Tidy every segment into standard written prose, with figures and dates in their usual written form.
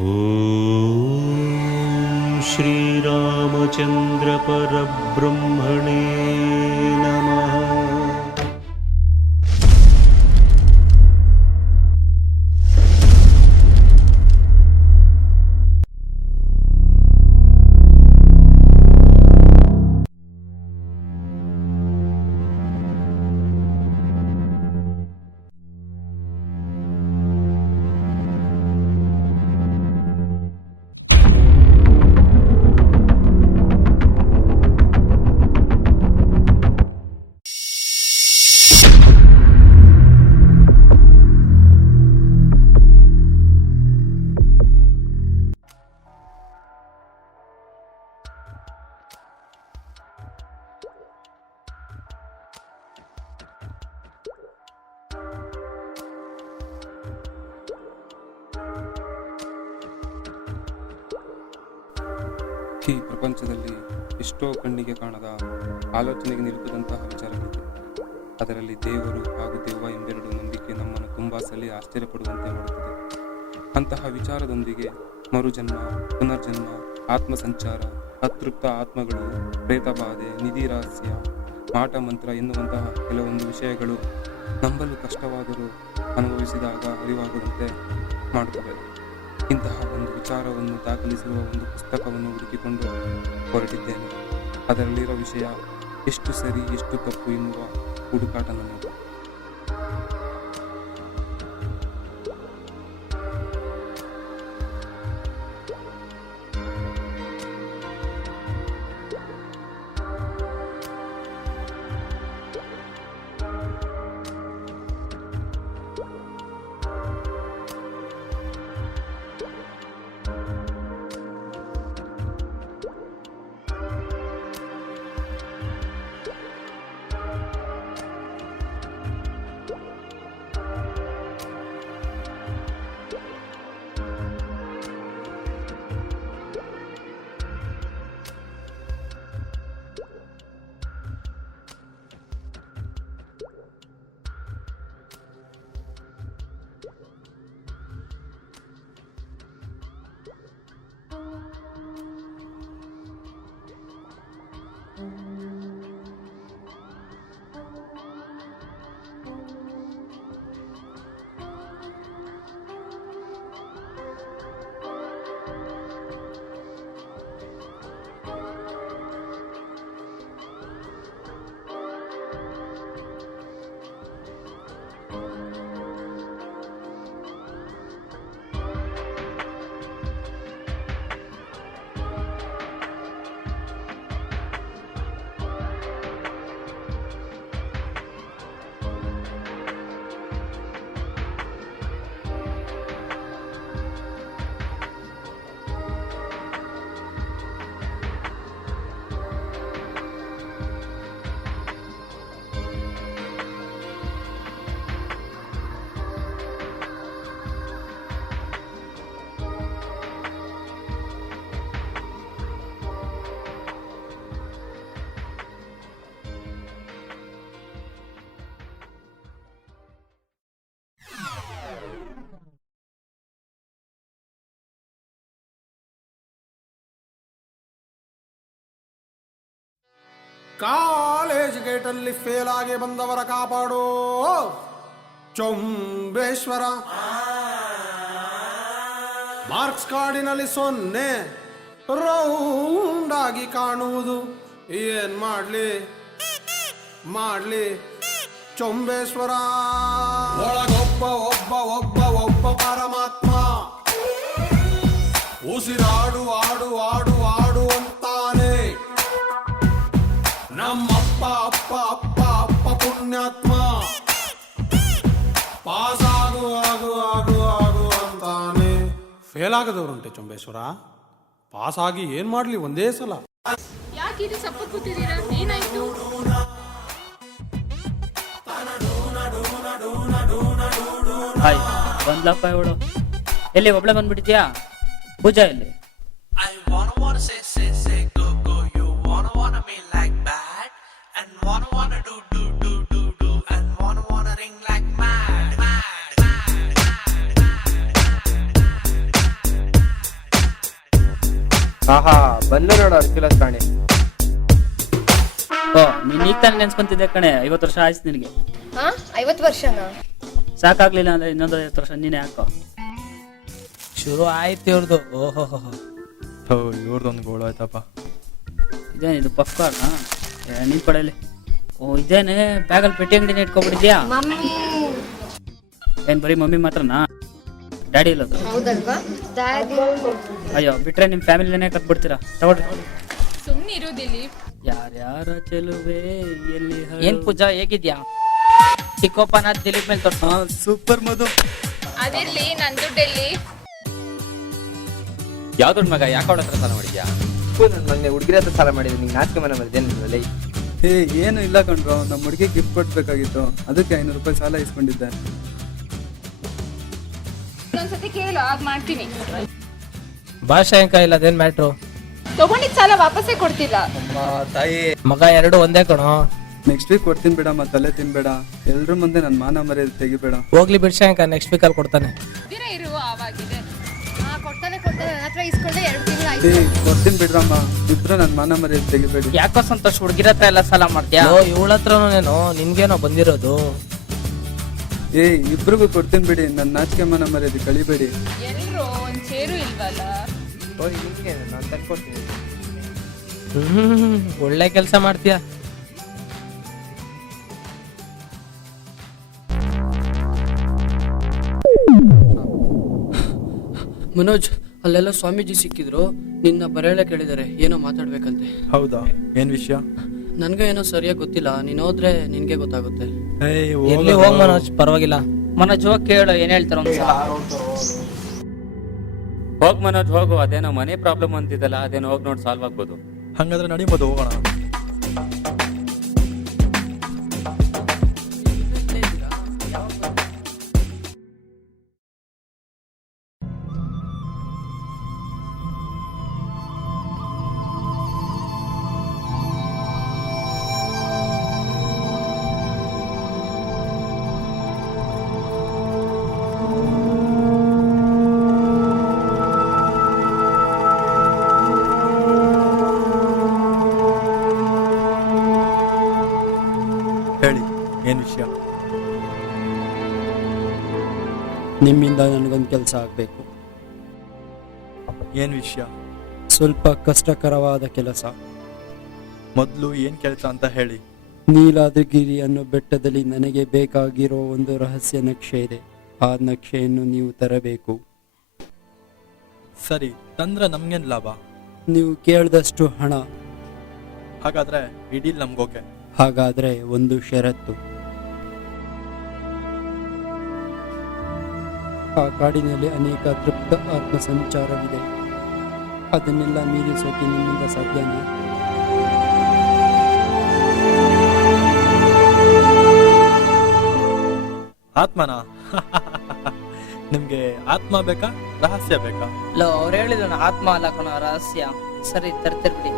ಓಂ ಶ್ರೀರಾಮಚಂದ್ರ ಪರಬ್ರಹ್ಮಣೇ ನಮಃ. ಈ ಪ್ರಪಂಚದಲ್ಲಿ ಎಷ್ಟೋ ಕಣ್ಣಿಗೆ ಕಾಣದ ಆಲೋಚನೆಗೆ ನಿಲುಕದಂತಹ ವಿಚಾರಗಳಿವೆ. ಅದರಲ್ಲಿ ದೇವರು ಹಾಗೂ ದೆವ್ವ ಎಂಬೆರಡು ನಂಬಿಕೆ ನಮ್ಮನ್ನು ತುಂಬ ಸಲ ಆಶ್ಚರ್ಯಪಡುವಂತೆ ಮಾಡುತ್ತದೆ. ಅಂತಹ ವಿಚಾರದೊಂದಿಗೆ ಮರುಜನ್ಮ, ಪುನರ್ಜನ್ಮ, ಆತ್ಮಸಂಚಾರ, ಅತೃಪ್ತ ಆತ್ಮಗಳು, ಪ್ರೇತಬಾಧೆ, ನಿಧಿ ರಹಸ್ಯ, ಮಾಟ ಮಂತ್ರ ಎನ್ನುವಂತಹ ಕೆಲವೊಂದು ವಿಷಯಗಳು ನಂಬಲು ಕಷ್ಟವಾದರೂ ಅನುಭವಿಸಿದಾಗ ಅರಿವಾಗುವಂತೆ ಮಾಡುತ್ತವೆ. ಇಂತಹ ಒಂದು ವಿಚಾರವನ್ನು ದಾಖಲಿಸುವ ಒಂದು ಪುಸ್ತಕವನ್ನು ಹುಡುಕಿಕೊಂಡು ಹೊರಟಿದ್ದೇನೆ. ಅದರಲ್ಲಿರೋ ವಿಷಯ ಎಷ್ಟು ಸರಿ ಎಷ್ಟು ತಪ್ಪು ಎನ್ನುವ ಹುಡುಕಾಟ ನನ್ನದು. ಕಾಲೇಜ್ ಗೇಟಲ್ಲಿ ಫೇಲ್ ಆಗಿ ಬಂದವರ ಕಾಪಾಡೋ ಚೊಂಬೇಶ್ವರ. ಮಾರ್ಕ್ಸ್ ಕಾರ್ಡಿನಲ್ಲಿ 0 ರೌಂಡ್ ಆಗಿ ಕಾಣುವುದು. ಏನ್ ಮಾಡ್ಲಿ ಚೊಂಬೇಶ್ವರ. ಒಳಗೊಬ್ಬ ಒಬ್ಬ ಒಬ್ಬ ಒಬ್ಬ ಪರಮಾತ್ಮ ಉಸಿರಾಡು ಆಡು ಆಡು ಆಡು ಅಂತಾನೆ. ನಮ್ಮಪ್ಪ ಅಪ್ಪ ಅಪ್ಪ ಅಪ್ಪ ಪುಣ್ಯಾತ್ಮ ಪಾಸ್ ಆಗು ಆಗು ಆಗು ಆಗು ಅಂತಾನೆ. ಫೇಲ್ ಆಗದವ್ರುಂಟೆ ಚೊಂಬೇಶ್ವರ. ಪಾಸ್ ಆಗಿ ಏನ್ ಮಾಡ್ಲಿ ಒಂದೇ ಸಲ. ಯಾಕೆ ಇದು ಸಪ್ಪ ಕೂತಿದ್ದೀರಾ? ಏನಾಯ್ತು? ಹಾಯ್ ಬಂದ್ಲಪ್ಪ ಇವಳು. ಎಲ್ಲಿ ಒಬ್ಳೆ ಬಂದ್ಬಿಟ್ಟಿದ್ಯಾ? ಪೂಜಾ ಎಲ್ಲಿ? ಆಹಾ ಬಂದು ನೋಡು ಅರ್ಕಿಲ ಪ್ರಾಣಿ. ಓ ನೀನ್ ಈಗ ತಾನೇ ನೆನ್ಸ್ಕೊಂತಿದ್ದೆ ಕಣೆ, 50 ವರ್ಷ ಆಯ್ತು ನಿನಗೆ. 50 ವರ್ಷನಾ? ಸಾಕಾಗ್ಲಿಲ್ಲ ಅಂದ್ರೆ ಇನ್ನೊಂದು 50 ವರ್ಷ ನೀನೇ ಹಾಕೋ. ಶುರು ಆಯ್ತು ಇವ್ರದ್ದು. ಓಹೋ ಇವ್ರದೊಂದು ಗೋಳು ಆಯ್ತಪ್ಪ. ಇದೇನಿದು ಪಫ್ ಕಾರ್ನ? ನೀನ್ ಕೊಡಲಿ. ಓ ಇದೇನೆ ಬ್ಯಾಗಲ್ಲಿ ಪೆಟ್ಟಿ ಅಂಗಡಿನ ಇಟ್ಕೊಬಿಟ್ಟಿದ್ಯಾ? ಮಮ್ಮಿ. ಏನ್ ಬರೀ ಮಮ್ಮಿ ಮಾತ್ರನಾ? ಡ್ಯಾಡಿ ಇಲ್ಲದು? ಹೌದಲ್ವಾ? ಡ್ಯಾಡಿ. ಅಯ್ಯೋ ಬಿಟ್ರೆ ನಿಮ್ ಫ್ಯಾಮಿಲಿನೇ ಕಟ್ಬಿಡ್ತೀರಾ, ತಗೊಳ್ರಿ. ಸುಮ್ನೆ ಇರೋದಿಲ್ಲಿ. ಯಾರ್ಯಾರ ಚೆಲುವೆ ಎಲ್ಲಿ ಏನ್ ಪೂಜಾ ಹೇಗಿದ್ಯಾ? ಚಿಕ್ಕೋಪನ ದಿಲೀಪ್ ಮೇಲೆ ತೊಟ್ಟು. ಸೂಪರ್ ಮಧು. ಅದಿರ್ಲಿ, ನನ್ ದುಡ್ಡೆಲ್ಲಿ? ಯಾವ ದೊಡ್ಡ ಮಗ, ಯಾಕೆ ಅವಳ ಹತ್ರ ಸಾಲ ಮಾಡಿದ್ಯಾ? ನನ್ನ ಮೊನ್ನೆ ಹುಡುಗಿರ ಹತ್ರ ಸಾಲ ಮಾಡಿದ್ರೆ ನಿಂಗೆ ನಾಚಿಕೆ ಮನೆ ಮರ್ತೇನಿಲ್ಲ. ಏನು ಇಲ್ಲ ಕಣ್ರೋ, ನಮ್ಮ ಹುಡುಗಿ ಗಿಫ್ಟ್ ಕೊಡ್ಬೇಕಾಗಿತ್ತು, ಅದಕ್ಕೆ 500 ರೂಪಾಯಿ ಸಾಲ ಇಸ್ಕೊಂಡಿದ್ದೆ. ಇನ್ನೊಂದ್ಸತಿ ಕೇಳು, ಆಗ ಮಾಡ್ತೀನಿ. ಭಾಷಾಯಂಕ ಇಲ್ಲ ಅದೇನ್ ಮ್ಯಾಟ್ರು? ತಗೊಂಡಿದ್ ಸಾಲ ವಾಪಸ್ಸೇ ಕೊಡ್ತಿಲ್ಲ. ತಾಯಿ ಮಗ ಎರಡು ಒಂದೇ ಕಣೋ. ನೆಕ್ಸ್ಟ್ ವೀಕ್ ಕೊಡ್ತೀನಿ ಬಿಡಮ್ಮ, ತಲೆ ತಿನ್ಬೇಡ. ಎಲ್ರ ಮುಂದೆ ನನ್ನ ಮಾನ ಮರ್ಯಾದೆ ತೆಗಿಬೇಡ. ಹೋಗ್ಲಿ ಬಿಡ್ಶಾಯಂಕ, ನೆಕ್ಸ್ಟ್ ವೀಕ್ ಅಲ್ಲಿ ಕೊಡ್ತಾನೆ. ದಿನ ಇರುವ ಆವಾಗಿದೆ. ಕೊಡ್ತಾನೆ ನನ್ನ ಹತ್ರ ಇಸ್ಕೊಂಡೆ 2 ತಿಂಗಳು ಆಯ್ತು. ಕೊಡ್ತೀನಿ ಬಿಡ್ರಮ್ಮ, ಇಬ್ರು ನನ್ನ ಮಾನ ಮರ್ಯಾದೆ ತೆಗಿಬೇಡಿ. ಯಾಕೋ ಸಂತೋಷ್ ಹುಡುಗಿರ ಹತ್ರ ಎಲ್ಲ ಸಾಲ ಮಾಡ್ತೀಯಾ? ಇವಳ ಹತ್ರನೇನೋ ನಿನ್ಗೇನೋ ಬಂದಿರೋದು. ಇಬ್ರಿಗೂ ಕೊಡ್ತೀನಿ ಬಿಡಿ, ನನ್ನ ನಾಚಿಕೆ ಮಾನ ಮರ್ಯಾದೆ ಕಳಿಬೇಡಿ. ಎಲ್ರು ಒಂದ್ ಚೇರು ಇಲ್ವಲ್ಲ? ಹೋಗಿ ನಿಮ್ಗೆ ನಾನು ತಂದ್ಕೊಡ್ತೀನಿ. ಒಳ್ಳೆ ಕೆಲಸ ಮಾಡ್ತೀಯ. ಮನೋಜ್, ಅಲ್ಲೆಲ್ಲ ಸ್ವಾಮೀಜಿ ಸಿಕ್ಕಿದ್ರು, ನಿನ್ನ ಬರೆಯಲ್ಲ ಕೇಳಿದ್ದಾರೆ, ಏನೋ ಮಾತಾಡ್ಬೇಕಂತೆ. ಹೌದಾ, ಏನ್ ವಿಷಯ? ನನ್ಗೆ ಏನೋ ಸರಿಯಾಗಿ ಗೊತ್ತಿಲ್ಲ, ನೀನ್ ಹೋದ್ರೆ ನಿನ್ಗೆ ಗೊತ್ತಾಗುತ್ತೆ. ಎಲ್ಲಿ ಹೋಗ್ ಮನೋಜ್, ಪರವಾಗಿಲ್ಲ. ಮನೋಜ್ ಹೋಗ್ ಕೇಳು ಏನ್ ಹೇಳ್ತಾರ ಒಂದ್ಸಲ. ಹೋಗ್ ಮನೋಜ್ ಹೋಗು, ಅದೇನೋ ಮನೆ ಪ್ರಾಬ್ಲಮ್ ಅಂತಿದ್ದಲ್ಲ, ಅದೇನೋ ಹೋಗಿ ನೋಡಿ ಸಾಲ್ವ್ ಆಗ್ಬೋದು. ಹಂಗಾದ್ರೆ ನಡಿ ಮಧು, ಹೋಗೋಣ. ಹೇಳಿ, ಏನ್ ವಿಷಯ? ನಿಮ್ಮಿಂದ ನನಗೊಂದು ಕೆಲಸ ಆಗ್ಬೇಕು. ಏನ್ ವಿಷಯ? ಸ್ವಲ್ಪ ಕಷ್ಟಕರವಾದ ಕೆಲಸ. ಮೊದ್ಲು ಏನ್ ಕೆಲಸ ಅಂತ ಹೇಳಿ. ನೀಲಾದ್ರಿಗಿರಿ ಅನ್ನೋ ಬೆಟ್ಟದಲ್ಲಿ ನನಗೆ ಬೇಕಾಗಿರೋ ಒಂದು ರಹಸ್ಯ ನಕ್ಷೆ ಇದೆ. ಆ ನಕ್ಷೆಯನ್ನು ನೀವು ತರಬೇಕು. ಸರಿ, ತಂದ್ರೆ ನಮ್ಗೇನ್ ಲಾಭ? ನೀವು ಕೇಳಿದಷ್ಟು ಹಣ. ಹಾಗಾದ್ರೆ ಇಡೀ ನಮ್ಗೋಕೆ. ಹಾಗಾದ್ರೆ ಒಂದು ಷರತ್ತು. ಆ ಕಾಡಿನಲ್ಲಿ ಅನೇಕ ತೃಪ್ತ ಆತ್ಮ ಸಂಚಾರವಿದೆ. ಅದನ್ನೆಲ್ಲ ಮೀರಿಸೋಕೆ ನಿಮ್ಮಿಂದ ಸಾಧ್ಯನಾ? ಆತ್ಮನ? ನಿಮ್ಗೆ ಆತ್ಮ ಬೇಕಾ, ರಹಸ್ಯ ಬೇಕಾ? ಅವ್ರು ಹೇಳಿದ್ರು ಆತ್ಮ ಅಲ್ಲ ಕಣ, ರಹಸ್ಯ. ಸರಿ, ತರ್ತಿರ್ಬಿಡಿ.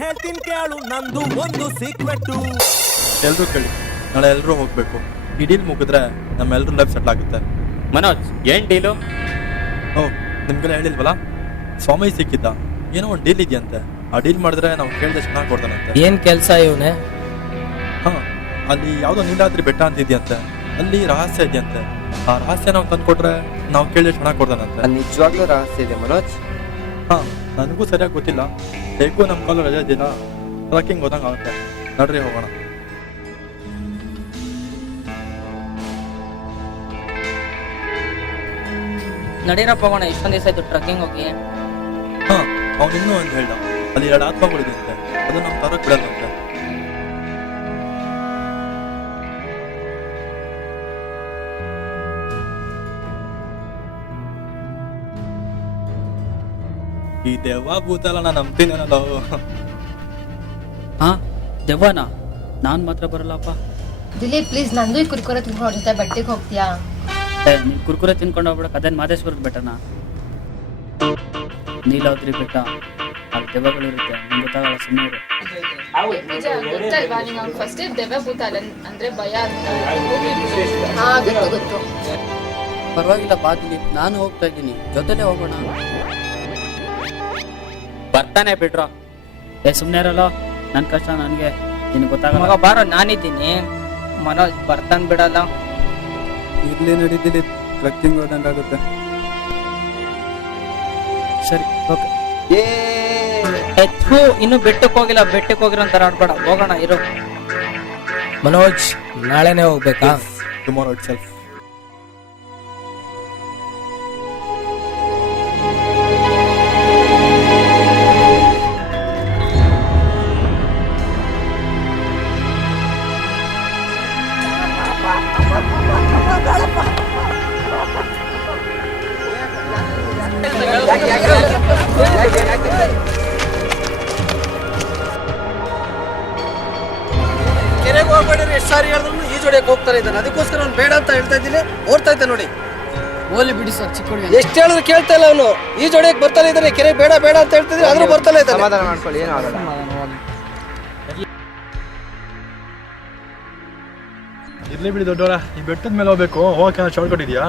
ಹೇಳ್ತೀನಿ ಕೇಳು, ನಂದು ಒಂದು ಸೀಕ್ರೆಟ್. ಎಲ್ರು ಕೇಳಿ, ನಾಳೆ ಎಲ್ರು ಹೋಗ್ಬೇಕು. ಈ ಡೀಲ್ ಮುಗಿದ್ರೆ ನಮ್ಮೆಲ್ರೂ ಲೈಫ್ ಸೆಟ್ಲ್ ಆಗುತ್ತೆ. ಮನೋಜ್, ಏನ್ ಡೀಲು? ಓ, ನಿಮ್ಗೆಲ್ಲ ಹೇಳಿಲ್ವಲ್ಲ, ಸ್ವಾಮಿ ಸಿಕ್ಕಿದ್ದ, ಏನೋ ಒಂದು ಡೀಲ್ ಇದೆಯಂತೆ. ಆ ಡೀಲ್ ಮಾಡಿದ್ರೆ ನಾವು ಕೇಳಿದ್ರೆ ಚೆನ್ನಾಗಿ ಕೊಡ್ತಾನಂತೆ. ಏನ್ ಕೆಲ್ಸ ಇವನೇ? ಹಾ, ಅಲ್ಲಿ ಯಾವ್ದೋ ನೀಲಾದ್ರಿ ಬೆಟ್ಟ ಅಂತ ಇದೆಯಂತೆ, ಅಲ್ಲಿ ರಹಸ್ಯ ಇದೆಯಂತೆ. ಆ ರಹಸ್ಯ ನಾವು ತಂದ್ಕೊಟ್ರೆ ನಾವು ಕೇಳಿದ್ರೆ ಚೆನ್ನಾಗಿ ಕೊಡ್ತಾನಂತೆ. ಅಲ್ಲಿ ನಿಜವಾಗ್ಲೂ ರಹಸ್ಯ ಇದೆ ಮನೋಜ್. ಹಾ, ನನಗೂ ಸರಿಯಾಗಿ ಗೊತ್ತಿಲ್ಲ. ಹೇಗೂ ನಮ್ಮ ಕಾಲ ರಜೆ ಇದ್ದಿಲ್ಲ, ಅದಕ್ಕೆ ಹಿಂಗೆ ಗೊತ್ತಂಗೆ ಆಗುತ್ತೆ. ನಡ್ರಿ ಹೋಗೋಣ. ನಡೀರಪ್ಪ ಹೋಗೋಣ, ಇಷ್ಟೊಂದ್ ದಿವಸ ಆಯ್ತು ಟ್ರಕ್ಕಿಂಗ್ ಹೋಗಿ. ಹಾ, ಅವ್ನು ಇನ್ನೂ ಒಂದು ಹೇಳ್ದ, ಅಲ್ಲಿ 2 ಆತ್ಮಗಳಿದೆಯಂತೆ, ಅದು ನಮ್ಮ ತರಕ್ ಬಿಡಲ್ಲಂತೆ. ಈ ದೆವ್ವ ಭೂತಲ್ಲ ನಾನು ನಂಬ್ತೀನಲ್ಲ. ಹಾ ದೆವ್ವನಾ? ನಾನ್ ಮಾತ್ರ ಬರಲ್ಲಪ್ಪ. ದಿಲೀಪ್ ಪ್ಲೀಸ್ ನಂದು ಈ ಕುರ್ಕುರೆ ತಿನ್ಕೊಂಡು ಅವ್ರ ಜೊತೆ ಬಟ್ಟೆಗೆ ಹೋಗ್ತೀಯಾ? ನೀನ್ ಕುರ್ಕುರೆ ತಿನ್ಕೊಂಡು ಹೋಗ್ಬಿಡಕ್ ಅದೇನ್ ಮಾದೇಶ್ವರದ ಬೆಟ್ಟನಾ? ನೀಲಾದ್ರಿ ಬೆಟ್ಟ, ಅಲ್ಲಿ ದೆವ್ವಗಳಿರುತ್ತೆ, ನಿಂಗೆ ಗೊತ್ತಾಗಲ್ಲ, ಸುಮ್ಮನೆ ಇರು. ನಿಜ ಗೊತ್ತಲ್ವಾ ನಿಂಗೆ ಫಸ್ಟ್ ದೆವ್ವ ಭೂತ ಅಲ್ಲ ಅಂದ್ರೆ ಭಯ ಅಂತ. ಹಾ ಗೊತ್ತು ಗೊತ್ತು. ಪರವಾಗಿಲ್ಲ ಬಾ ದಿಲೀಪ್, ನಾನು ಹೋಗ್ತಾ ಇದ್ದೀನಿ, ಜೊತೆಲೆ ಹೋಗೋಣ. ಬರ್ತಾನೆ ಬಿಡ್ರೋ. ಸುಮ್ಮನೆ ಇರಲ್ಲ, ನನ್ ಕಷ್ಟ ನನ್ಗೆ, ನಿನ್ಗೆ ಗೊತ್ತಾಗಲ್ಲ. ಮಗ ಬಾರೋ, ನಾನಿದ್ದೀನಿ. ಮನೋಜ್ ಬರ್ತಾನ್ ಬಿಡಲ್ಲ. ಇರ್ಲಿ ನಡಿ ದಿಲೀಪ್, ಟ್ರಕ್ಕಿಂಗ್ ಹೋದಂಗಾಗುತ್ತೆ. ಸರಿ ಓಕೆ. ಇನ್ನು ಬೆಟ್ಟಕ್ಕೆ ಹೋಗಿಲ್ಲ, ಬೆಟ್ಟಕ್ಕೆ ಹೋಗಿರೋ ಅಂತ ಆಡ್ಬೇಡ, ಹೋಗೋಣ ಇರು. ಮನೋಜ್ ನಾಳೆನೆ ಹೋಗ್ಬೇಕಾ? Tomorrow it self. ಕೆರೆಗೆ ಹೋಗ್ಬೇಡ್ರಿ, ಎಷ್ಟು ಸಾರಿ ಹೇಳಿದ್ರು ಈ ಜೋಡಿಯಕ್ಕೆ ಹೋಗ್ತಾರೆ ಇದ್ದಾನೆ. ಅದಕ್ಕೋಸ್ಕರ ಅವ್ನು ಬೇಡ ಅಂತ ಹೇಳ್ತಾ ಇದ್ದೀನಿ. ಓಡ್ತಾ ಇದ್ದೆ ನೋಡಿ. ಓಲಿ ಬಿಡಿ ಸರ್, ಚಿಕ್ಕ ಹುಡುಗ. ಎಷ್ಟು ಹೇಳಿದ್ರು ಕೇಳ್ತಾ ಇಲ್ಲ ಅವನು. ಈ ಜೋಡಿಯಕ್ಕೆ ಬರ್ತಾನೆ ಇದ್ದಾನೆ, ಕೆರೆ ಬೇಡ ಬೇಡ ಅಂತ ಹೇಳ್ತಿದ್ರೆ ಆದ್ರೂ ಬರ್ತಾನೆ ಇದ್ದಾನೆ. ಸಮಾಧಾನ ಮಾಡ್ಕೊಳ್ಳಿ, ಏನೂ ಆಗಲ್ಲ. ಇರ್ಲಿ ಬಿಡಿ ದೊಡ್ಡವರ, ಈ ಬೆಟ್ಟದ ಮೇಲೆ ಹೋಗ್ಬೇಕು, ಹೋಗಕ್ಕೆ ಶಾರ್ಟ್ ಕಟ್ ಇದೆಯಾ?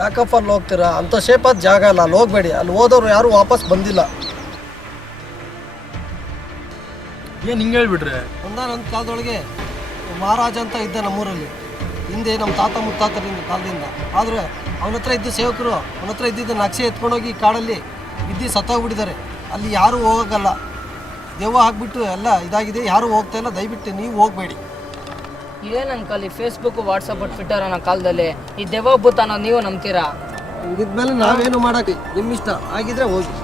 ಯಾಕಪ್ಪ ಅಲ್ಲಿ ಹೋಗ್ತೀರಾ? ಅಂತ ಶೇಪಾದ ಜಾಗ ಅಲ್ಲ, ಅಲ್ಲಿ ಹೋಗ್ಬೇಡಿ. ಅಲ್ಲಿ ಹೋದವ್ರು ಯಾರು ವಾಪಸ್ ಬಂದಿಲ್ಲ. ಏನು ಹಿಂಗೆ ಹೇಳ್ಬಿಟ್ರೆ? ಒಂದಾನೊಂದು ಕಾಲದೊಳಗೆ ಮಹಾರಾಜ ಅಂತ ಇದ್ದ ನಮ್ಮೂರಲ್ಲಿ, ಹಿಂದೆ ನಮ್ಮ ತಾತ ಮುತ್ತಾತರಿಂದ ಕಾಲದಿಂದ. ಆದರೆ ಅವನ ಹತ್ರ ಇದ್ದ ಸೇವಕರು ಅವನ ಹತ್ರ ಇದ್ದಿದ್ದ ನಕ್ಷೆ ಎತ್ಕೊಂಡೋಗಿ ಕಾಡಲ್ಲಿ ಬಿದ್ದು ಸತ್ತೋಗ್ಬಿಟ್ಟಿದ್ದಾರೆ. ಅಲ್ಲಿ ಯಾರೂ ಹೋಗಲ್ಲ, ದೆವ್ವ ಹಾಕ್ಬಿಟ್ಟು ಎಲ್ಲ ಇದಾಗಿದೆ, ಯಾರೂ ಹೋಗ್ತಾ ಇಲ್ಲ. ದಯವಿಟ್ಟು ನೀವು ಹೋಗಬೇಡಿ. ಏನ್ ಅಂಕಲ್, ಈ ಫೇಸ್ಬುಕ್, ವಾಟ್ಸಪ್, ಟ್ವಿಟರ್ ಅನ್ನೋ ಕಾಲದಲ್ಲಿ ಈ ದೆವ್ವ ಭೂತ ಅನ್ನೋ ನೀವು ನಂಬ್ತೀರಾ? ಇದ್ಮೇಲೆ ನಾವೇನು ಮಾಡಕ್ಕೆ ನಿಮ್ಮಿಷ್ಟ ಆಗಿದ್ರೆ ಹೋಗಿ.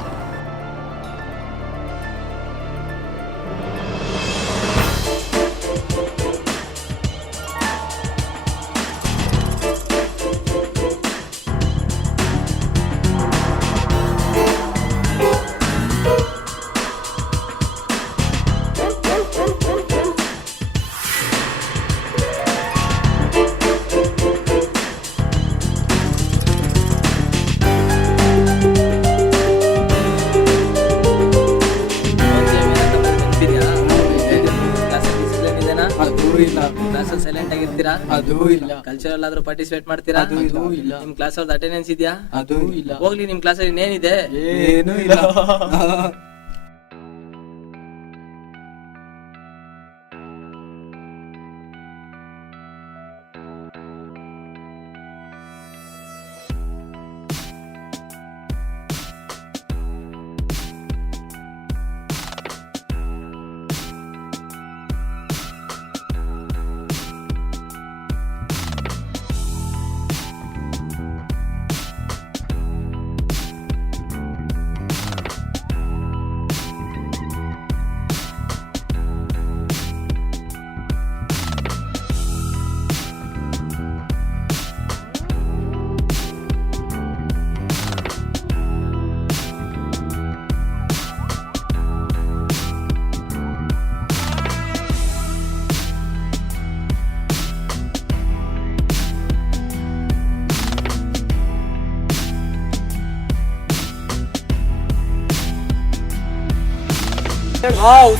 ಸೈಲೆಂಟ್ ಆಗಿರ್ತೀರಾ? ಅದೂ ಇಲ್ಲ. ಕಲ್ಚರಲ್ ಆದ್ರೂ ಪಾರ್ಟಿಸಿಪೇಟ್ ಮಾಡ್ತೀರಾ? ಅದೂ ಇಲ್ಲ. ನಿಮ್ ಕ್ಲಾಸ್ ಅವ್ರದ್ದು ಅಟೆಂಡೆನ್ಸ್ ಇದೆಯಾ? ಅದೂ ಇಲ್ಲ. ಹೋಗ್ಲಿ, ನಿಮ್ ಕ್ಲಾಸಲ್ಲಿ ಇನ್ನೇನಿದೆ? ಏನೂ ಇಲ್ಲ.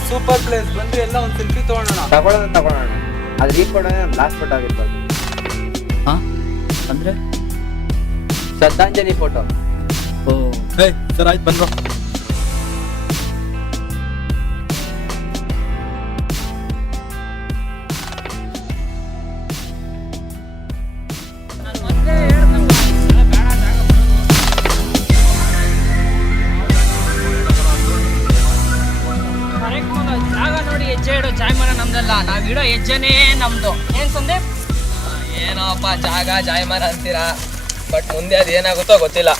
ಸೂಪರ್ ಪ್ಲೇಸ್, ಬಂದು ಎಲ್ಲ ಒಂದು ಸೆಲ್ಫಿ ತಗೊಳ್ಳೋಣ. ಅದು ರೀ ಕೊಡೋಣ, ಲಾಸ್ಟ್ ಫೋಟೋ ಆಗಿರ್ಬೋದು. ಹಾ ಅಂದ್ರೆ ಶ್ರದ್ಧಾಂಜಲಿ ಫೋಟೋ. ಓ ಸರ್ ಆಯ್ತು, ಬಂದ್ರು. ಜಾಗ ನೋಡಿ ಹೆಜ್ಜೆ ಇಡೋ ಜಾಯಮಾನ ನಮ್ದಲ್ಲ, ನಾವಿಡೋ ಹೆಜ್ಜೆನೇ ನಮ್ದು. ಏನ್ ಸಂದೀಪ್? ಏನೋಪ್ಪ ಜಾಗ ಜಾಯಮಾನ ಅಂತೀರಾ, ಬಟ್ ಮುಂದೆ ಅದು ಏನಾಗುತ್ತೋ ಗೊತ್ತಿಲ್ಲ.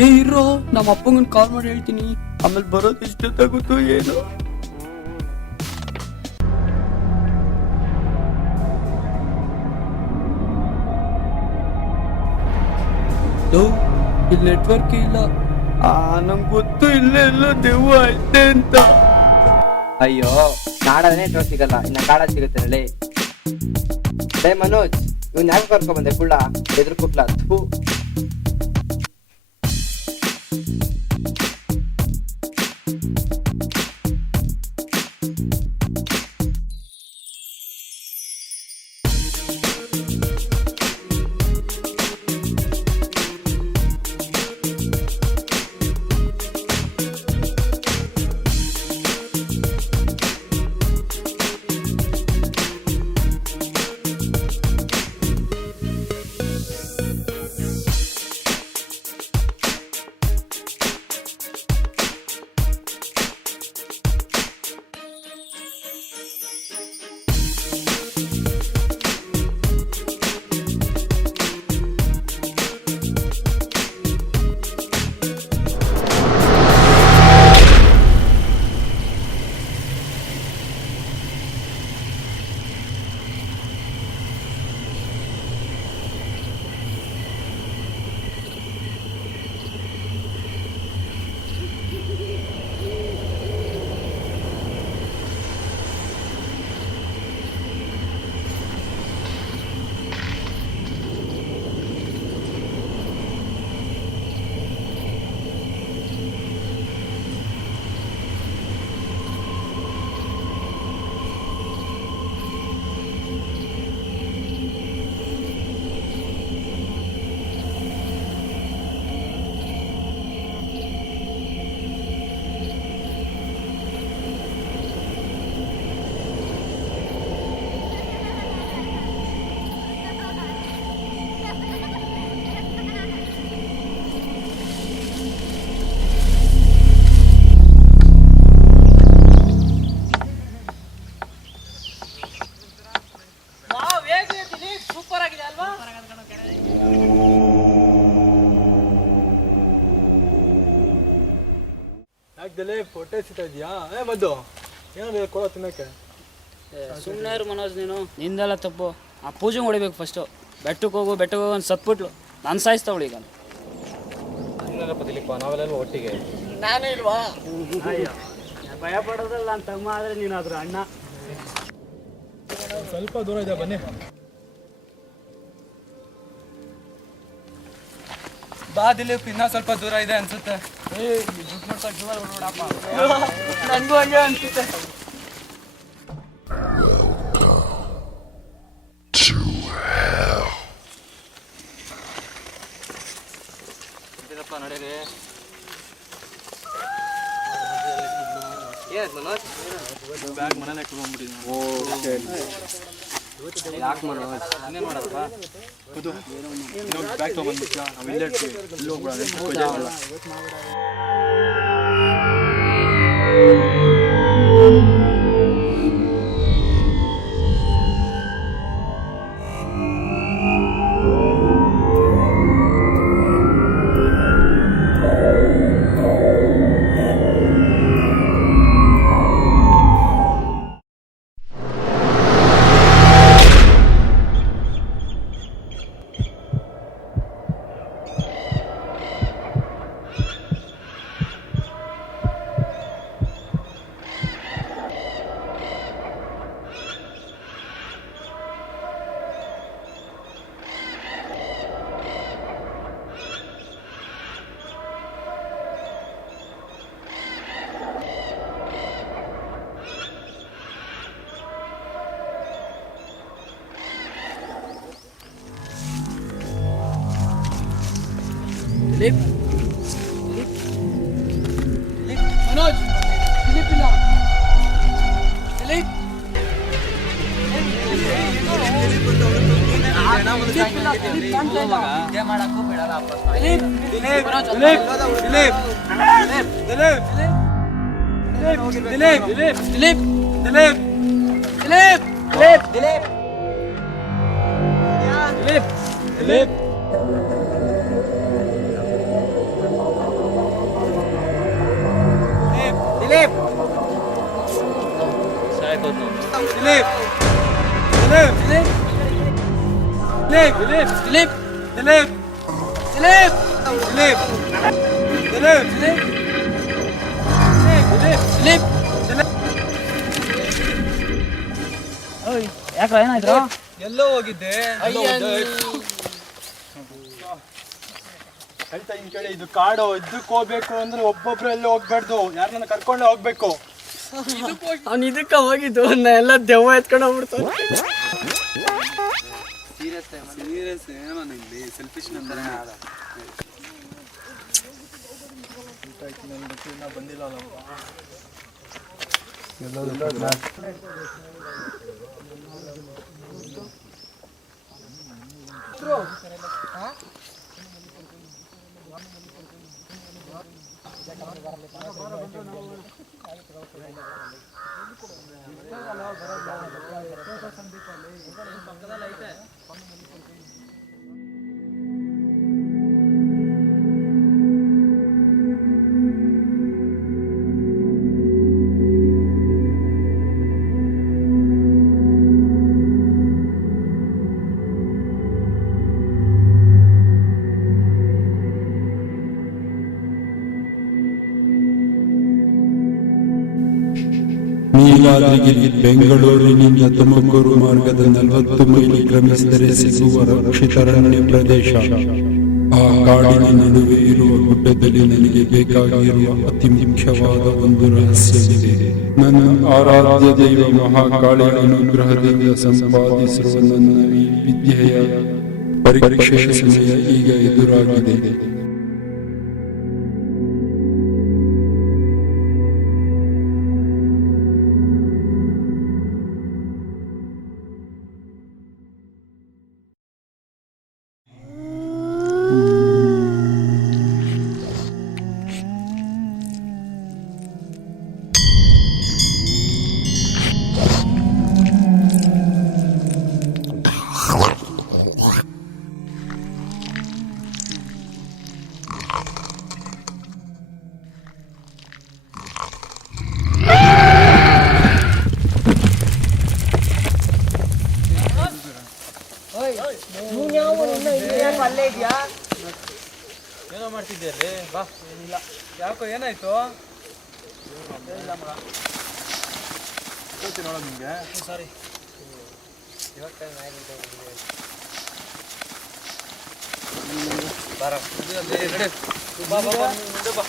ಇರೋ ನಮ್ಮ ಅಪ್ಪಂಗನ್ ಕಾಲ್ ಮಾಡಿ ಹೇಳ್ತೀನಿ, ಆಮೇಲೆ ಬರೋದು ಎಷ್ಟೊತ್ತಾಗುತ್ತೋ ಏನೋ. ಇಲ್ಲಿ ನೆಟ್ವರ್ಕ್ ಇಲ್ಲ. ನಂಗೆ ಗೊತ್ತು ಇಲ್ಲೇ ಎಲ್ಲ ದೆವ್ವ ಐತೆ ಅಂತ. ಅಯ್ಯೋ ನಾಡಾದ್ರೆ ನೆಟ್ವರ್ಕ್ ಸಿಗಲ್ಲ, ಇನ್ನ ಕಾಡ ಸಿಗುತ್ತೆ ನಳಿ. ಮನೋಜ್, ಇವ್ನ ಯಾಕೆ ಕರ್ಕೊ ಬಂದೆ ಕುಳ್ಳ ಎದುರು ಕುಟ್ಲ? ಸೂಪರ್ ಆಗಿದೆ ಅಲ್ವಾ? ಯಾಕೆ ಫೋಟೋ ಸಿಗ್ತಾ ಇದೆಯಾ? ಮದ್ದು ಏನಾದ್ರು ಕೊಡೋ ತಿನ್ನಕ್ಕೆ. ಸುಮ್ಮನೆ ಇರು ಮನೋಜ್, ನೀನು ನಿಂದೆಲ್ಲ ತಪ್ಪು. ಆ ಪೂಜೆ ಹೊಡಿಬೇಕು ಫಸ್ಟು. ಬೆಟ್ಟಕ್ಕೆ ಹೋಗು ಅಂತ ಸತ್ಬಿಟ್ಲು. ನಾನು ಸಾಯಿಸ್ತಾವಳು ಈಗ. ನಾವೆಲ್ಲ ಒಟ್ಟಿಗೆ. ನಾನು ಇಲ್ವಾ? ಭಯ ಪಡೋದಲ್ಲ ನನ್ನ ತಮ್ಮ, ಆದರೆ ನೀನಾದ್ರು ಅಣ್ಣ. ಸ್ವಲ್ಪ ದೂರ ಇದೆ, ಬನ್ನಿ. ಬಾ ದಿಲೀಪ್, ಇನ್ನ ಸ್ವಲ್ಪ ದೂರ ಇದೆ ಅನ್ಸುತ್ತೆ. ನನಗೂ ಹಂಗೆ ಅನ್ಸುತ್ತೆ. ನಡೀರಿ. ಏನಾಯ್ತು ಮನೋಜ್? ಬ್ಯಾಗ್ ಮನೇಲಿ ಇಟ್ಕೊಂಡ್ಬಿಟ್ಟಿದ್ದೀನಿ. ಯಾಕೆ ಮನೋಜ್ ಇನ್ನೇನು ಮಾಡೋದಪ್ಪ? ಬ್ಯಾಗ್ ತೊಗೊಂಡ್ಬಿಟ್ಲಾ? ನಾವು ಇಲ್ಲೇ ಇರ್ತೀವಿ, ಇಲ್ಲಿ ಹೋಗ್ಬಿಡೋಣ. ಮನೋಜ್, ದಿಲೀಪ್ ಇಲ್ಲ. ದಿಲೀಪ್ ಯಾಕ್ರ ಏನಾಯ್ತು? ಎಲ್ಲೋ ಹೋಗಿದ್ದೆ. ಹೇಳ್ತಾ ಇನ್ ಕೇಳಿ, ಇದು ಕಾಡು, ಇದಕ್ಕೆ ಹೋಗ್ಬೇಕು ಅಂದ್ರೆ ಒಬ್ಬೊಬ್ರು ಎಲ್ಲಿ ಹೋಗ್ಬಾರ್ದು, ಯಾರನ್ನ ಕರ್ಕೊಂಡೆ ಹೋಗ್ಬೇಕು. ಅವ್ನು ಇದಕ್ಕ ಹೋಗಿದ್ದು ಎಲ್ಲ ದೆವ್ವ ಎತ್ಕೊಂಡು ಹೋಗ್ಬಿಡ್ತು. ಸೀರಿಯಸ್ ಏನೋ ನಿಲ್ಲಿ ಸೆಲ್ಫಿಶ್ ನಂಬರ್ ಬಂದಿಲ್ಲ ನೀಲಾದ್ರಿಗಿರಿ ಬೆಂಗಳೂರಿನಿಂದ ತುಮಕೂರು ಮಾರ್ಗದ 40 ಮೈಲಿ ಕ್ರಮಿಸಿದರೆ ಸಿಗುವ ರಕ್ಷಿತಾರಣ್ಯ ಪ್ರದೇಶ. ಆ ಕಾಡಿನ ನಡುವೆ ಇರುವ ಗುಡ್ಡದಲ್ಲಿ ನನಗೆ ಬೇಕಾಗಿರುವ ಅತಿ ಮುಖ್ಯವಾದ ಒಂದು ರಹಸ್ಯವಿದೆ. ನನ್ನ ಆರಾಧ್ಯ ದೈವ ಮಹಾಕಾಳಿಯ ಅನುಗ್ರಹದಿಂದ ಸಂಪಾದಿಸಿರುವ ನನ್ನ ಈ ವಿದ್ಯೆಯ ಪರೀಕ್ಷೆಯ ಸಮಯ ಈಗ ಎದುರಾಗಿದೆ. ಏನೋ ಮಾಡ್ತಿದ್ದೆ ಬಾ. ಏನಿಲ್ಲ. ಯಾಕೋ ಏನಾಯ್ತು? ನೋಡೋ ನಿಮ್ಗೆ ಸಾರಿ. ಬಾ.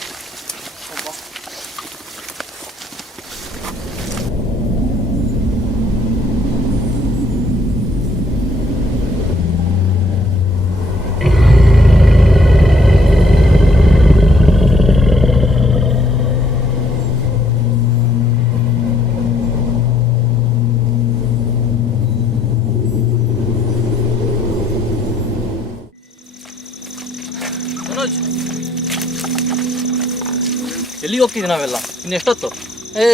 ಎಲ್ಲಿಗೆ ಹೋಗ್ತಿದ್ವಿ ನಾವೆಲ್ಲ? ಇನ್ನೆಷ್ಟೊತ್ತು?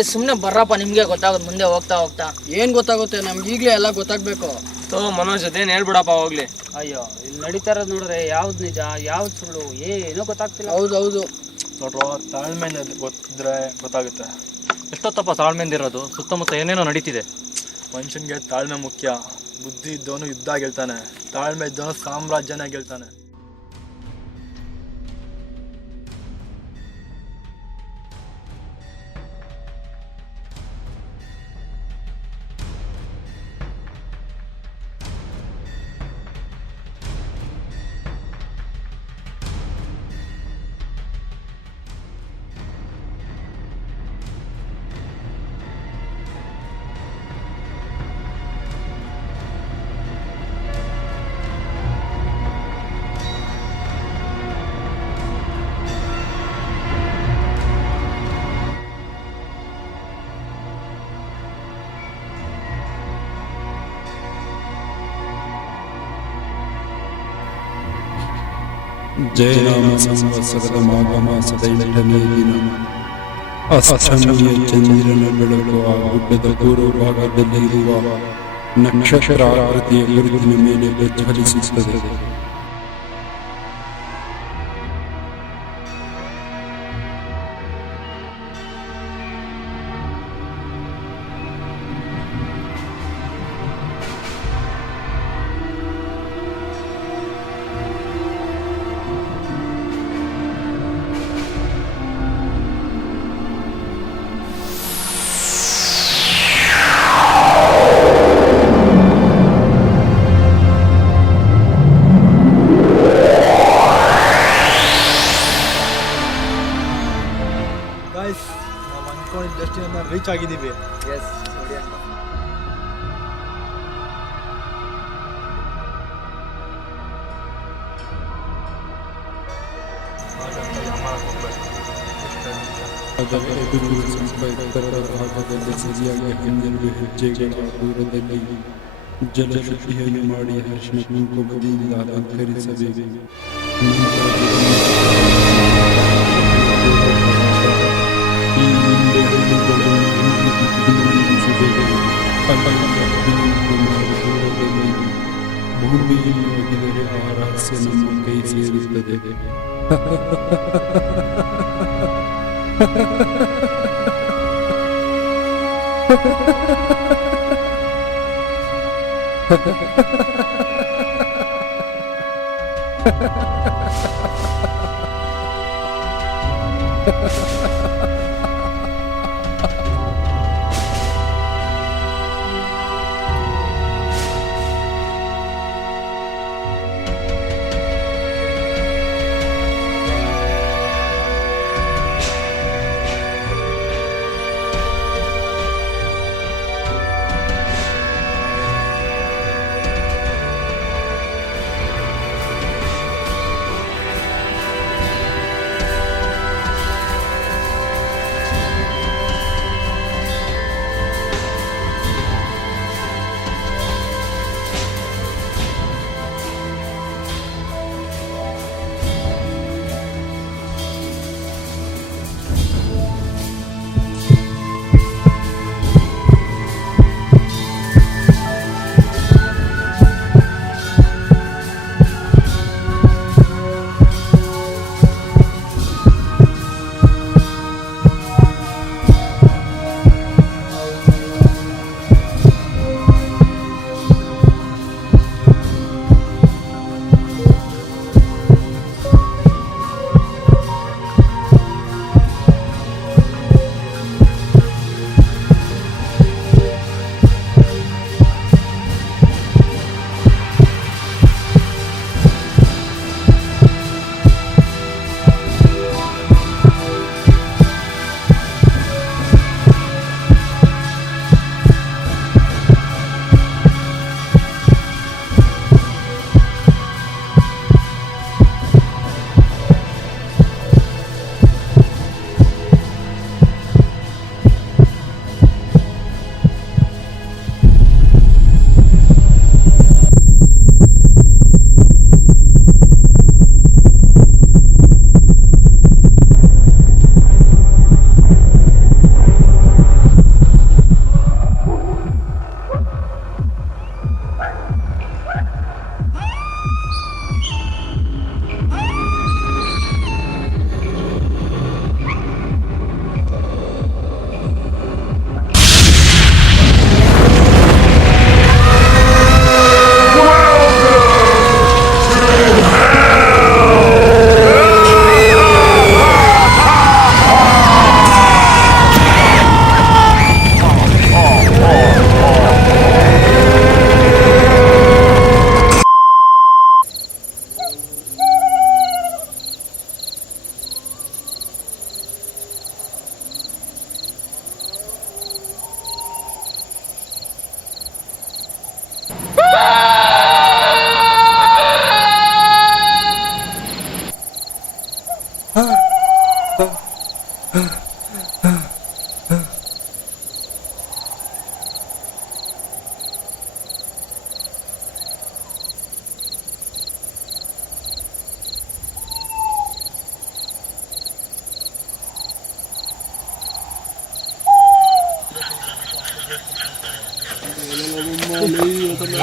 ಸುಮ್ಮನೆ ಬರ್ರಪ್ಪ, ನಿಮಗೆ ಗೊತ್ತಾಗುತ್ತೆ ಮುಂದೆ ಹೋಗ್ತಾ ಹೋಗ್ತಾ. ಏನ್ ಗೊತ್ತಾಗುತ್ತೆ? ನಮ್ಗೆ ಈಗಲೇ ಎಲ್ಲ ಗೊತ್ತಾಗ್ಬೇಕು. ಮನೋಜ್ ಅದೇನು ಹೇಳ್ಬಿಡಪ್ಪ ಹೋಗ್ಲಿ. ಅಯ್ಯೋ, ಇಲ್ಲಿ ನಡೀತಾ ಇರೋದು ನೋಡ್ರೆ ಯಾವ್ದು ನಿಜ ಯಾವ್ದು ಸುಳ್ಳು ಏನೋ ಗೊತ್ತಾಗ್ತಿಲ್ಲ. ಹೌದೌದು ನೋಡ್ರೋ, ತಾಳ್ಮೆಯಿಂದ ಗೊತ್ತಿದ್ರೆ ಗೊತ್ತಾಗುತ್ತೆ. ಎಷ್ಟೊತ್ತಪ್ಪ ತಾಳ್ಮೆಯಿಂದ ಇರೋದು? ಸುತ್ತಮುತ್ತ ಏನೇನೋ ನಡೀತಿದೆ. ಮನುಷ್ಯನ್ಗೆ ತಾಳ್ಮೆ ಮುಖ್ಯ. ಬುದ್ಧಿ ಇದ್ದವನು ಯುದ್ಧ ಗೆಲ್ತಾನೆ, ತಾಳ್ಮೆ ಇದ್ದವನು ಸಾಮ್ರಾಜ್ಯನ ಗೆಲ್ತಾನೆ. ಜಯನಾಮ ಸಂವತ್ಸರದ ಮಾಘ ಮಾಸದ 8ನೇ ದಿನ ಅಷ್ಟಮಿಯ ಚಂದಿರನ ಬೆಳಕು ಆ ಗುಡ್ಡದ ಪೂರ್ವ ಭಾಗದಲ್ಲಿರುವ ನಕ್ಷತ್ರ ಆಕೃತಿಯ ಗುರುತಿನ ಮೇಲೆ ಪ್ರಜ್ವಲಿಸುತ್ತದೆ. ಅನ್ಕೊಂಡಿದ್ದ ಡೆಸ್ಟಿನಿಯನ್ನ ರೀಚ್ ಆಗಿದ್ದೀವಿ. ಎಸ್ ನೋಡಿ ಅಣ್ಣ. ಸರಿಯಾಗಿ 12 ಹೆಜ್ಜೆಗಳ ದೂರದಲ್ಲಿ ಜಲಶುದ್ಧಿಯನ್ನು ಮಾಡಿ ಅರಿಶಿನ ಕುಂಕುಮದಿಂದ ಅಲಂಕರಿಸಬೇಕು. ಈ ಹಿಂದೆ ಭೂಮಿಯಲ್ಲಿ ಹೋಗಿದರೆ ಆ ರಹಸ್ಯ ನಮ್ಮ ಕೈ ಸೇರುತ್ತದೆ.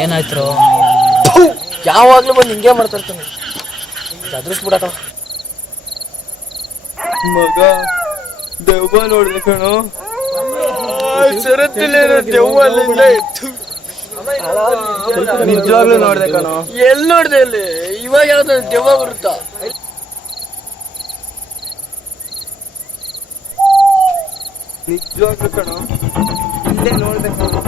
ಏನಾಯ್ತು? ಯಾವಾಗ್ಲೂ ಬಂದು ಹಿಂಗೆ ಮಾಡ್ತಾರ್ತಾನೆ. ಚದ್ರಿಸ್ಬಿಡಕ ಮಗ ದೆವ್ವ ನೋಡಿದೆ ಕಣೋ. ನಿಜವಾಗ್ಲೂ ನೋಡ್ದೆ ಕಣೋ. ಎಲ್ಲಿ ನೋಡ್ದೆ? ಅಲ್ಲಿ ಇವಾಗ ಯಾವ್ದು ದೆವ್ವ ಬರುತ್ತಾ? ನಿಜವಾಗ್ಲೂ ಕಣೋ, ಇಲ್ಲೇ ನೋಡ್ದೆ ಕಣೋ.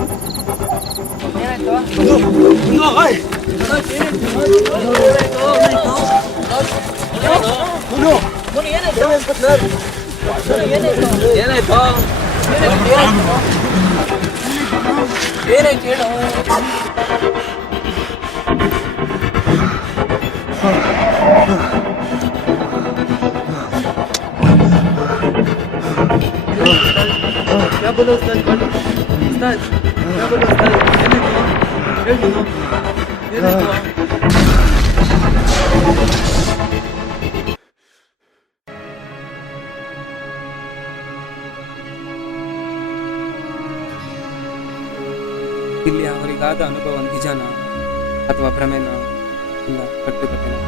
ಏನಾಯ್ತು? ಏನಾಯ್ತು ಹೇಳು. क्या बोलो उस्ताद? उस्ताद क्या बोलो उस्ताद? ಇಲ್ಲಿ ಅವರಿಗಾದ ಅನುಭವ ನಿಜನಾ ಅಥವಾ ಭ್ರಮೆನಾ ಇಲ್ಲ ಕಟ್ಟುಕತೆನಾ?